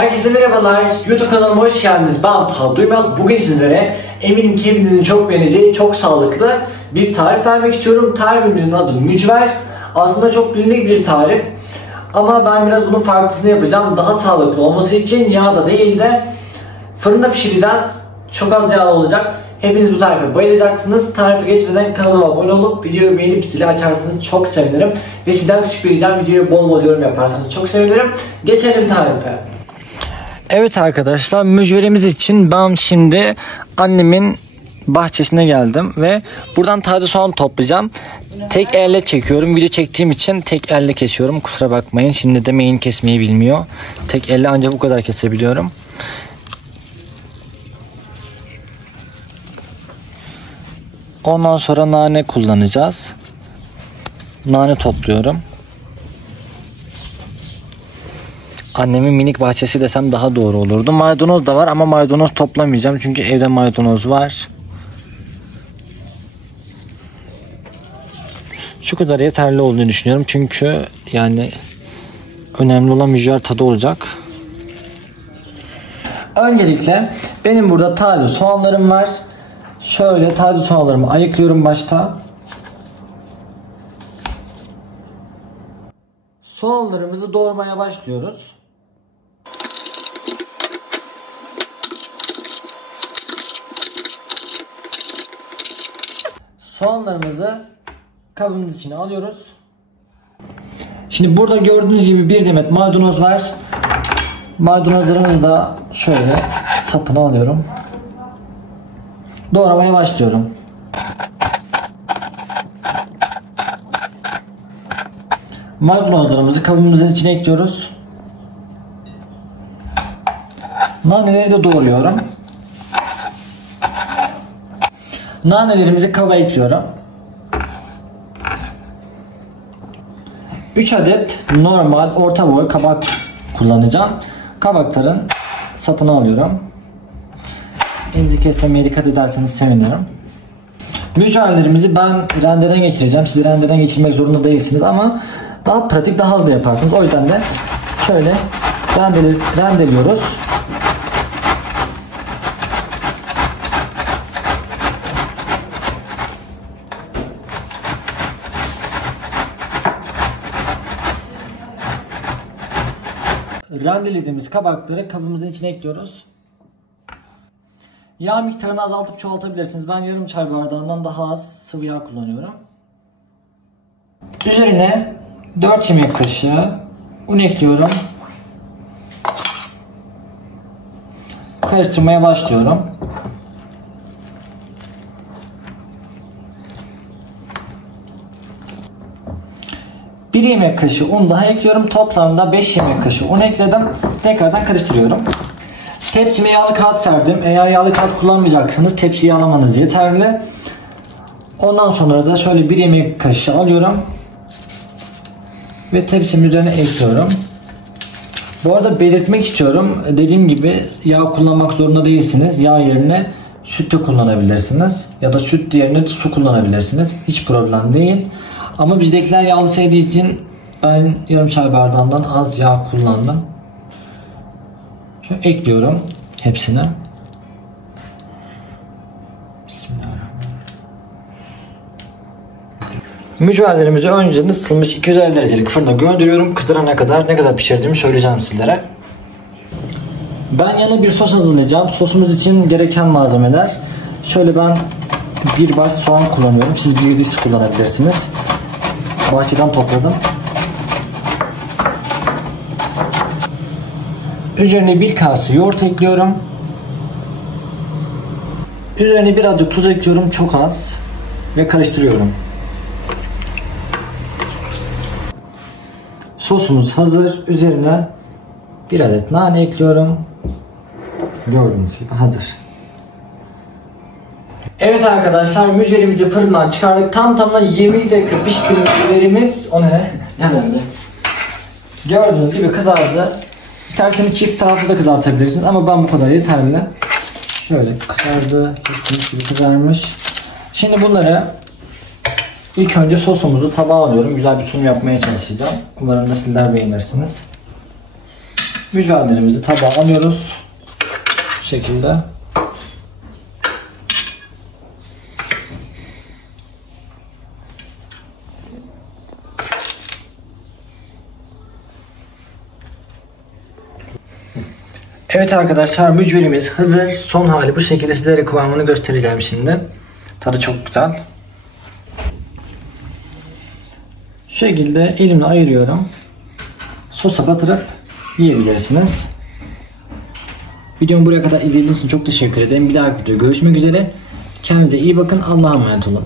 Herkese merhabalar, YouTube kanalıma hoş geldiniz. Ben Taha Duymaz. Bugün sizlere eminim ki hepinizin çok beğeneceği, çok sağlıklı bir tarif vermek istiyorum. Tarifimizin adı mücver. Aslında çok bilindik bir tarif. Ama ben biraz bunun farklısını yapacağım. Daha sağlıklı olması için yağda değil de fırında pişireceğiz. Çok az yağlı olacak. Hepiniz bu tarife bayılacaksınız. Tarife geçmeden kanalıma abone olup videoyu beğenip zili açarsanız çok sevinirim. Ve sizden küçük bir ricam, videoyu bol bol yorum yaparsanız çok sevinirim. Geçelim tarife. Evet arkadaşlar, mücverimiz için ben şimdi annemin bahçesine geldim ve buradan taze soğan toplayacağım. Tek elle çekiyorum. Video çektiğim için tek elle kesiyorum. Kusura bakmayın. Şimdi de main kesmeyi bilmiyor. Tek elle ancak bu kadar kesebiliyorum. Ondan sonra nane kullanacağız. Nane topluyorum. Annemin minik bahçesi desem daha doğru olurdu. Maydanoz da var ama maydanoz toplamayacağım çünkü evde maydanoz var. Şu kadar yeterli olduğunu düşünüyorum çünkü yani önemli olan mücver tadı olacak. Öncelikle benim burada taze soğanlarım var. Şöyle taze soğanlarımı ayıklıyorum başta. Soğanlarımızı doğramaya başlıyoruz. Soğanlarımızı kabımız içine alıyoruz. Şimdi burada gördüğünüz gibi bir demet maydanoz var. Maydanozlarımızı da şöyle sapını alıyorum. Doğramaya başlıyorum. Maydanozlarımızı kabımızın içine ekliyoruz. Naneleri de doğruyorum. Nanelerimizi kaba ekliyorum. 3 adet normal orta boy kabak kullanacağım. Kabakların sapını alıyorum. Elinizi kesmemeye dikkat ederseniz sevinirim. Mücverlerimizi ben rendeden geçireceğim. Siz rendeden geçirmek zorunda değilsiniz ama daha pratik, daha hızlı yaparsınız. O yüzden de şöyle rendeliyoruz. Rendelediğimiz kabakları kabımızın içine ekliyoruz. Yağ miktarını azaltıp çoğaltabilirsiniz. Ben yarım çay bardağından daha az sıvı yağ kullanıyorum. Üzerine 4 yemek kaşığı un ekliyorum. Karıştırmaya başlıyorum. Bir yemek kaşığı un daha ekliyorum. Toplamda 5 yemek kaşığı un ekledim. Tekrardan karıştırıyorum. Tepsime yağlı kağıt serdim. Eğer yağlı kağıt kullanmayacaksanız tepsiyi yağlamanız yeterli. Ondan sonra da şöyle bir yemek kaşığı alıyorum. Ve tepsimin üzerine ekliyorum. Bu arada belirtmek istiyorum. Dediğim gibi yağ kullanmak zorunda değilsiniz. Yağ yerine süt de kullanabilirsiniz. Ya da süt yerine su kullanabilirsiniz. Hiç problem değil. Ama bizdekiler yağlı sevdiği için ben yarım çay bardağından az yağ kullandım. Şöyle ekliyorum hepsini. Bismillahirrahmanirrahim. Mücverlerimizi önceden ısıtılmış 250 derecelik fırına gönderiyorum. Kızarana kadar ne kadar pişirdiğimi söyleyeceğim sizlere. Ben yana bir sos hazırlayacağım. Sosumuz için gereken malzemeler. Şöyle ben bir baş soğan kullanıyorum. Siz bir diş kullanabilirsiniz. Bahçeden topladım. Üzerine bir kase yoğurt ekliyorum. Üzerine birazcık tuz ekliyorum, çok az, ve karıştırıyorum. Sosumuz hazır. Üzerine bir adet nane ekliyorum. Gördüğünüz gibi hazır. Evet arkadaşlar, mücverimizi fırından çıkardık. Tam tamına 20 dakika pişti mücverimiz. O ne? Yanımda. Gördüğünüz gibi kızardı. İsterseniz çift taraflı da kızartabilirsiniz ama ben bu kadar yeterli. Şöyle kızardı. Gördüğünüz gibi kızarmış. Şimdi bunları ilk önce sosumuzu tabağa alıyorum. Güzel bir sunum yapmaya çalışacağım. Umarım da sizler beğenirsiniz. Mücverlerimizi tabağa alıyoruz. Bu şekilde. Evet arkadaşlar, mücverimiz hazır. Son hali bu şekilde, sizlere kıvamını göstereceğim şimdi. Tadı çok güzel. Şu şekilde elimle ayırıyorum. Sosa batırıp yiyebilirsiniz. Videomu buraya kadar izlediğiniz için çok teşekkür ederim. Bir dahaki videoda görüşmek üzere. Kendinize iyi bakın. Allah'a emanet olun.